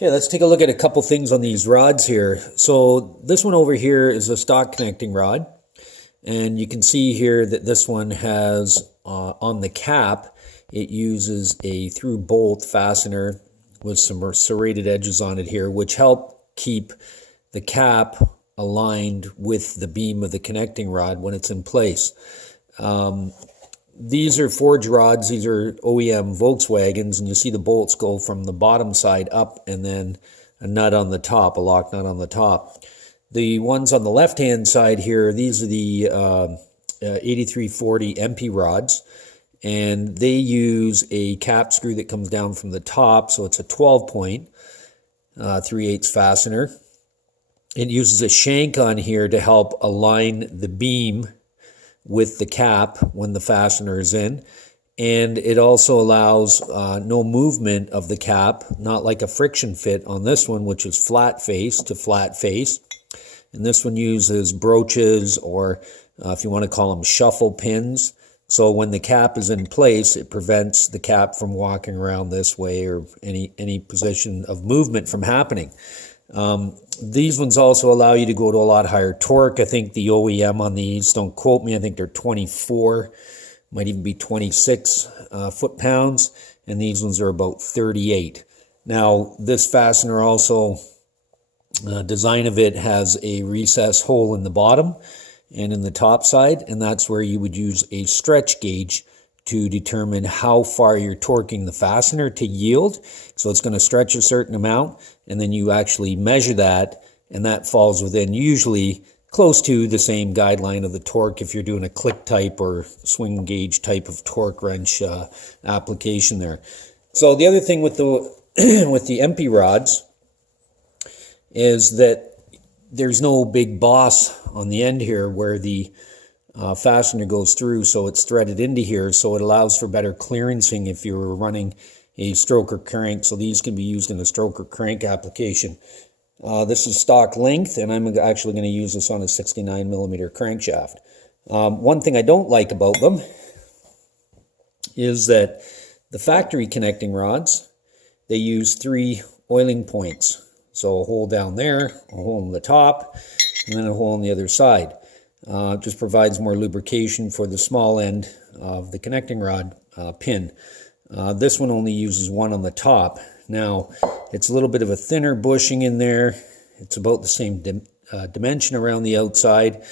Okay, let's take a look at a couple things on these rods here. So this one over here is a stock connecting rod. And you can see here that this one has, on the cap, it uses a through bolt fastener with some serrated edges on it here, which help keep the cap aligned with the beam of the connecting rod when it's in place. These are forged rods. These are OEM Volkswagens, and you see the bolts go from the bottom side up and then a nut on the top, a lock nut on the top. The ones on the left-hand side here, these are the 8340 MP rods, and they use a cap screw that comes down from the top, so it's a 12-point 3/8 fastener. It uses a shank on here to help align the beam with the cap when the fastener is in, and it also allows no movement of the cap, not like a friction fit on this one, which is flat face to flat face. And this one uses broaches, or if you want to call them shuffle pins. So when the cap is in place, it prevents the cap from walking around this way or any position of movement from happening. These ones also allow you to go to a lot higher torque. I think the OEM on these, don't quote me, I think they're 24, might even be 26 foot-pounds, and these ones are about 38. Now, this fastener also, design of it has a recess hole in the bottom and in the top side, and that's where you would use a stretch gauge to determine how far you're torquing the fastener to yield. So it's going to stretch a certain amount, and then you actually measure that, and that falls within usually close to the same guideline of the torque if you're doing a click type or swing gauge type of torque wrench application there. So the other thing with the with the MP rods is that there's no big boss on the end here where the fastener goes through, so it's threaded into here, so it allows for better clearancing if you were running a stroker crank. So these can be used in a stroker crank application. This is stock length, and I'm actually going to use this on a 69mm crankshaft. One thing I don't like about them is that the factory connecting rods, they use 3 oiling points. So a hole down there, a hole in the top, and then a hole on the other side. It just provides more lubrication for the small end of the connecting rod pin. This one only uses 1 on the top. Now, it's a little bit of a thinner bushing in there. It's about the same dimension around the outside,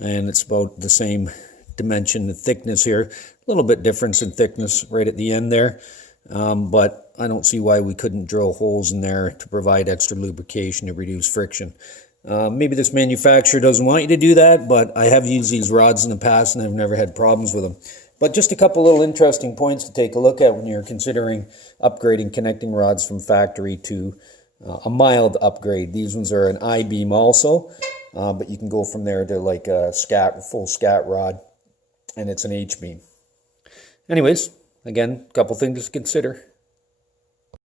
and it's about the same dimension and thickness here. A little bit difference in thickness right at the end there, but I don't see why we couldn't drill holes in there to provide extra lubrication to reduce friction. Maybe this manufacturer doesn't want you to do that, but I have used these rods in the past and I've never had problems with them. But just a couple little interesting points to take a look at when you're considering upgrading connecting rods from factory to a mild upgrade. These ones are an I-beam also, but you can go from there to like a full scat rod, and it's an H-beam. Anyways, again, a couple things to consider.